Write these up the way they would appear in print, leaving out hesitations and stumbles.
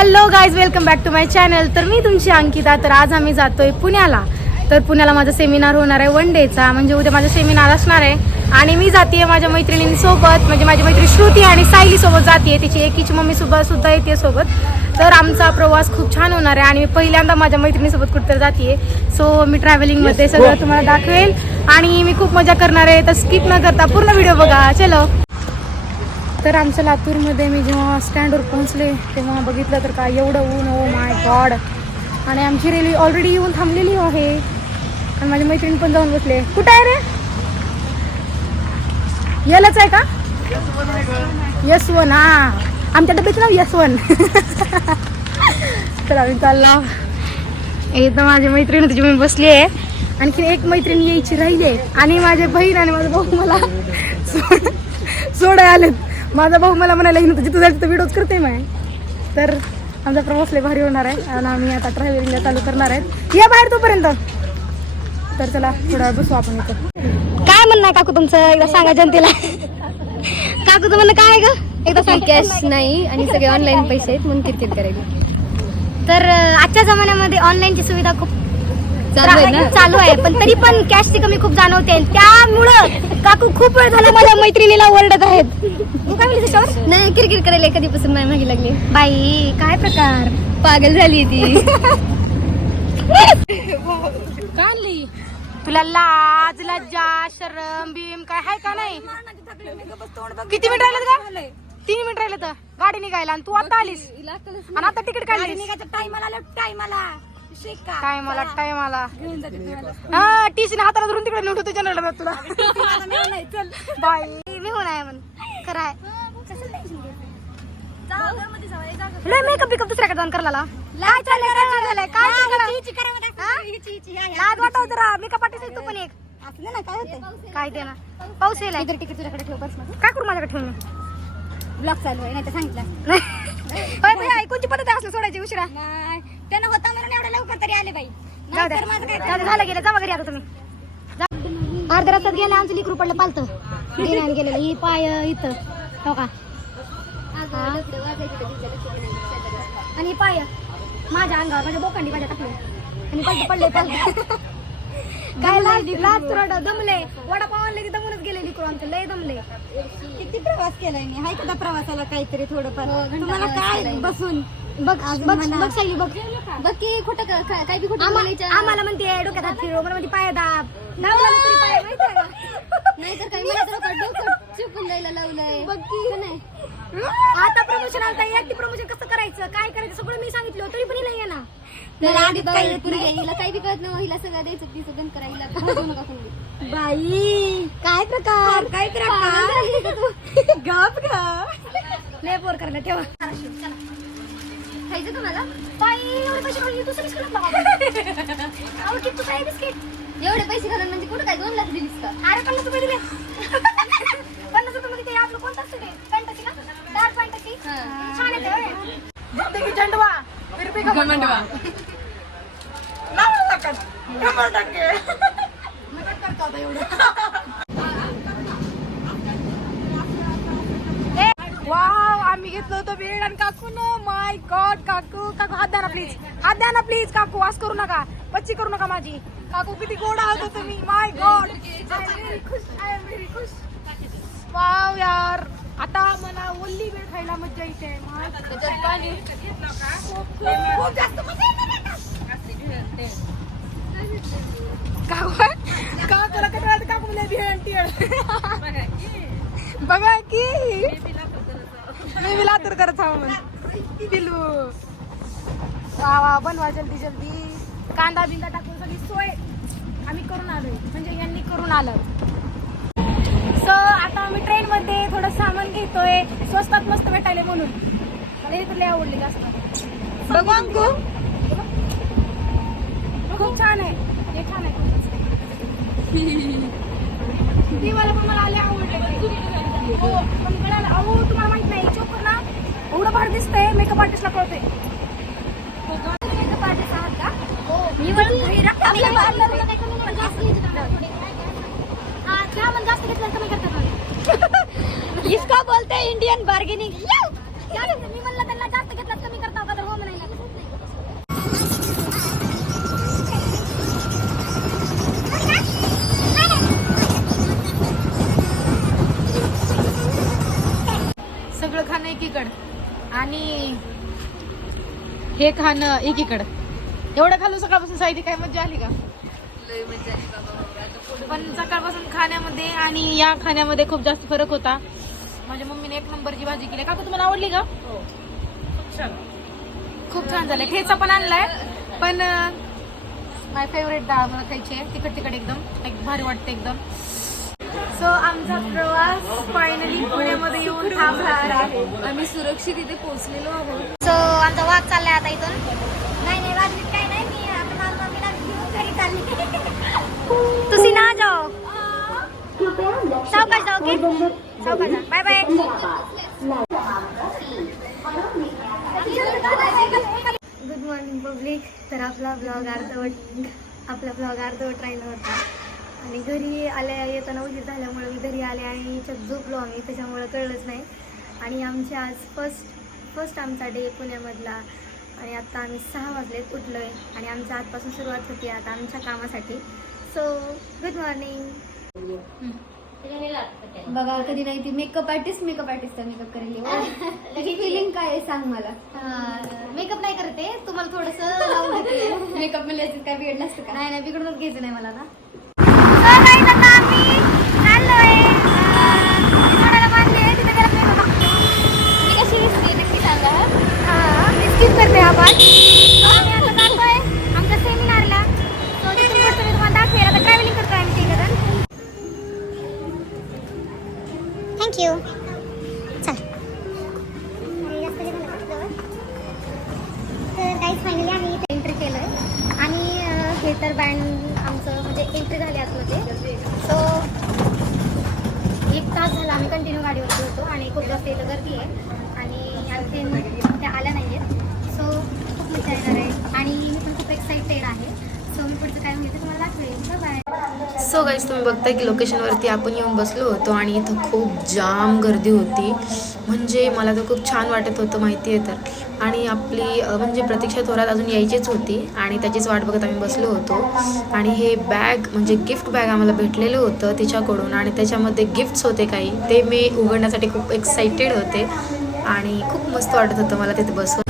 Hello guys, welcome back to my channel. तर मी तुमची अंकिता. तर आज आम्ही जातोय पुण्याला. तर पुण्याला माझा सेमिनार होणार आहे वन डेचा, म्हणजे उद्या माझा सेमिनार असणार आहे. आणि मी जाते माझ्या मैत्रिणींसोबत, म्हणजे माझी मैत्रीण श्रुती आणि सायली सोबत जाते. तिची एकीची मम्मी सुद्धा येते सोबत. तर आमचा प्रवास खूप छान होणार आहे आणि मी पहिल्यांदा माझ्या मैत्रिणीसोबत कुठेतरी जाते. सो मी ट्रॅव्हलिंगमध्ये सगळं तुम्हाला दाखवेल आणि मी खूप मजा करणार आहे. तर स्किप न करता पूर्ण व्हिडिओ बघा. चलो. तर आमच्या लातूरमध्ये मी जेव्हा स्टँडवर पोहोचले तेव्हा बघितलं तर काय एवढं ऊन, ओ माय गॉड. आणि आमची रेल्वे ऑलरेडी येऊन थांबलेली आहे आणि माझी मैत्रीण पण जाऊन बसले. कुठं आहे रे? येलच आहे का? यशवन. हा, आमच्या डब्याचं नाव यशवन. तर आम्ही चाललो. एकदम माझी मैत्रीण होती मी बसली आहे. आणखी एक मैत्रीण यायची राहिली आहे आणि माझे बहीण आणि माझा भाऊ मला सोडाय आलेत. माझा भाऊ मला म्हणायला की जिथं जायचं तर व्हिडिओज करते मी. तर आमचा प्रवास लय भारी होणार आहे आणि आम्ही आता ट्रॅव्हलिंगला चालू करणार आहेत. या बाहेर तोपर्यंत. तर चला थोडा वेळ बसू आपण इथं. काय म्हणणं आहे काकू तुमचं? एकदा सांगा जनतेला. काकूचं म्हणणं काय आहे ग? एकदा सांग. कॅश नाही आणि सगळे ऑनलाईन पैसे आहेत म्हणून किरकिर करायला. तर आजच्या जमान्यामध्ये ऑनलाईनची सुविधा खूप चालू आहे, पण तरी पण कॅशची कमी खूप जाणवते. त्यामुळं काकू खूप वेळ झाला माझ्या मैत्रिणीला ओरडत आहेत. तू काय म्हणलीस त्याच्यावर? नाही, किरकिर करायला कधीपासून माझ्या मागे लागली. बाई काय प्रकार, पागल झाली ती. काढली तुला लाज लज्जा शरम बीम काय आहे का नाही? किती मिनिट राहिलं का? 3 मिनिट राहिलं तर गाडी निघायला आणि तू आता आलीस आणि आता तिकीट काढली. टाइम हा टीसीने हाताला धरून तिकडे निवडू तुझ्या नळाला तुला. बाई मी होणार म्हण कराय मेकअप बिकअप दुसऱ्याकडे जाऊन करायला लाज वाटव जरा. मेकअप आर्टिस्ट तू पण एक काय दे ना. पाऊस येईल तिकीट तुझ्याकडे ठेव. काय करू माझ्याकडे ठेवून? ब्लॉग चालू आहे नाही तर सांगितलं. कोणती पद्धत आहे असलं सोडायची उशिरा? त्यांना होता म्हणून एवढं लवकर तरी आले बाई. झालं गेलं जावा घरी आता तुम्ही. अर्ध्या रस्त्यात गेले आमचं लिकरू पडलं पालतं गेलेलं. ही पाय इथं हो का? आणि पाय माझ्या अंगावर माझ्या बोकांडी माझ्या टाकले आणि पडले काय लाज तुरड दमले. वडापाव आणले की दमूनच गेले लिकरू आमचं. लय दमले. किती प्रवास केलाय मी. हाय का प्रवासाला काहीतरी थोडंफार तुम्हाला काय बसून बघ सायली बघ की खोटं काय बी खोटं आम्हाला म्हणते डोक्यात हात फिरव, मला म्हणते पाय दाब. नाहीतर काही डोकं चुकून जायला लावलंय. बघ की नाही. आता प्रमोशन आलता. एकटी प्रमोशन कसं करायचं काय करायचं सगळं मी सांगितलं तरी पण हिला येणार. हिला काही बी कळत नाही. हिला सगळं द्यायचं तिचं बंद करायला. बाई काय प्रकार गप ग लय बोर करायला ठेवा. खायचं तुम्हाला? बाई एवढे पैसे घालून तू सगळीच करत आवडते तू काय बिस्किट एवढे पैसे घालून म्हणजे कुठं काय 2 लाख दिलीस का? अरे 50 रुपये दिले. 50 रुपये मध्ये ते आपलं कोणतं असतं ते पॅन्टाची का डार्क पॅन्टाची छान येते. जिंदगी झंडवा फिर भी घमंडवा नाव टाकत कमल टाके नकट करता होता एवढं. वाव आम्ही घेतलं होतं बेड आणि काकून माय गॉड. काकू हात द्या ना प्लीज. काकू वास करू नका, बच्ची करू नका माझी. काकू किती गोड आहात तुम्ही. माय गॉड आय एम व्हेरी खुश. वाव यार आता मला ओल्ली बेड खायला मज्जा येते. खूप जास्त काकूला कटळत काकू बघा की मी लातूर करत पिलू. वा बनवा जल्दी. कांदा बिंदा टाकून सगळी सोय आम्ही करून आलोय, म्हणजे यांनी करून आलं. सो आता आम्ही ट्रेन मध्ये थोडं सामान घेतोय स्वस्तात मस्त भेटायला म्हणून. मला हे तुला आवडले जास्त. बघू अंकू खूप छान आहे. हे छान आहे ती मला आले आवडले. हो पण कळालं. अहो तुम्हाला माहित नाही चोकर ना एवढं भारी दिसतंय. मेकअप आर्टिस्टला कळतंय. मेकअप आर्टिस्ट आहात का? हो मी जास्त घेतलं कमी करतात. इसका बोलते इंडियन बार्गेनिंग. मी म्हणलं त्यांना जास्त घेतलं कमी करता का? तर हो आणि हे खाणं एकीकडं. एवढं खाल्लं सकाळपासून साहित्य, काय मजा आली का? पण सकाळपासून खाण्यामध्ये आणि या खाण्यामध्ये खूप जास्त फरक होता. माझ्या मम्मीने 1 नंबरची भाजी केली. काका तुम्हाला आवडली का? खूप छान झालं. ठेचा पण आणलाय, पण माय फेवरेट डाळ मला खायची आहे. तिखट तिखट एकदम भारी वाटते एकदम. सो आमचा प्रवास फायनली पुण्यामध्ये येऊन थांबणार आहे. आम्ही सुरक्षित इथे पोहोचलेलो आहोत. सो आमचा वाद चाललाय आता इथून. नाही वाजवीत काही नाही. मी आता माझ्या मम्मीला घेऊन घरी चालली. तुसी ना जाओ, सावकाश जाओ की सावकाश. Bye bye. Good morning public. तर आपला ब्लॉग अर्धवट राहिला होता आणि घरी आल्या येताना उशीर झाल्यामुळे मी घरी आले आणि याच्यात झोपलो आम्ही, त्याच्यामुळं कळलंच नाही. आणि आमचे आज फर्स्ट आमचा डे पुण्यामधला आणि आत्ता आम्ही 6 वाजलेत उठलोय आणि आमच्या आजपासून सुरुवात होती आता आमच्या कामासाठी. So good morning. बघा कधी नाही ती मेकअप आर्टिस्ट मेकअप करेल. त्याची फिलिंग काय आहे सांग मला. मेकअप नाही करते, तुम्हाला थोडंसं लावून देते. मेकअप मध्ये काय बिघडलं असतं का? नाही बिघडूनच घ्यायचं नाही मला आता. स्किप करते हा पार्ट. आम्ही आता जातोय आमच्या सेमिनारला. सो तिथून पुढचं मी तुम्हाला दाखवेल. आता ट्रॅव्हलिंग करतोय आम्ही तिघजण. थँक्यू. चल तर गाईज फायनली आम्ही इथे एंट्री केलंय आणि हे तर बँड आमचं म्हणजे एंट्री झाली आतमध्ये. सो 1 तास झाला आम्ही कंटिन्यू गाडीवरती होतो आणि खूप जास्त इथं गर्दी आहे आणि आणखी त्या आल्या नाही आहेत. सो खूप मजा येणार आहे आणि मी पण खूप एक्साइटेड आहे. सो मी पुढचं काय माहिती तुम्हाला दाखवेल. बाय. सो गाईज तुम्ही बघताय की लोकेशनवरती आपण येऊन बसलो होतो आणि इथं खूप जाम गर्दी होती. म्हणजे मला तर खूप छान वाटत होतं माहिती आहे तर. आणि आपली म्हणजे प्रतीक्षा थोरात अजून यायचीच होती आणि त्याचीच वाट बघत आम्ही बसलो होतो. आणि हे बॅग म्हणजे गिफ्ट बॅग आम्हाला भेटलेलं होतं तिच्याकडून आणि त्याच्यामध्ये गिफ्ट्स होते काही, ते मी उघडण्यासाठी खूप एक्साइटेड होते आणि खूप मस्त वाटत होतं मला तिथे बसून.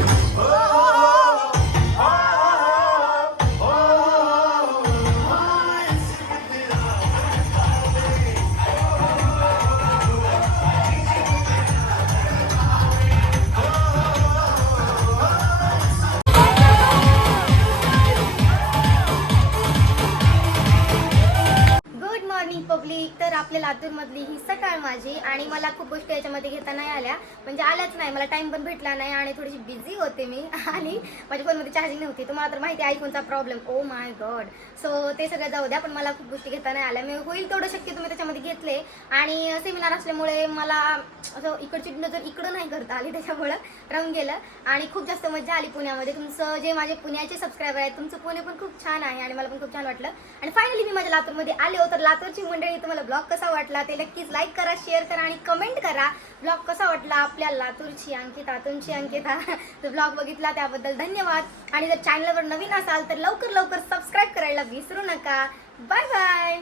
पब्लिक. तर आपल्या लातूरमधली ही सकाळ माझी आणि मला खूप गोष्टी याच्यामध्ये घेता नाही आल्या, म्हणजे आल्याच नाही. मला टाइम पण भेटला नाही आणि थोडीशी बिझी होते मी आणि माझ्या फोनमध्ये चार्जिंग नव्हती. तुम्हाला तर माहिती आहे आयफोनचा problem. Oh my god. So ते सगळं जाऊ द्या, पण मला खूप गोष्टी घेता नाही आल्या. मी होईल तेवढं शक्य तुम्ही त्याच्यामध्ये घेतले आणि सेमिनार असल्यामुळे मला असं इकडची नजर इकडं नाही करता आली, त्याच्यामुळं राहून गेलं आणि खूप जास्त मजा आली पुण्यामध्ये. तुमचं जे माझे पुण्याचे सबस्क्रायबर आहेत, तुमचं पुणे पण खूप छान आहे आणि मला पण खूप छान वाटलं. आणि फायनली मी माझ्या लातूरमध्ये आले हो. तर लातूरची मंडळी तुम्हाला ब्लॉग कसा वाटला ते नक्कीच लाईक करा, शेअर करा आणि कमेंट करा. ब्लॉग कसा वाटला आपल्या लातूरची अंकिता, तुमची अंकिता. तर ब्लॉग बघितला त्याबद्दल धन्यवाद. आणि जर चॅनलवर नवीन असाल तर लवकर सबस्क्राईब करायला विसरू नका. Bye bye.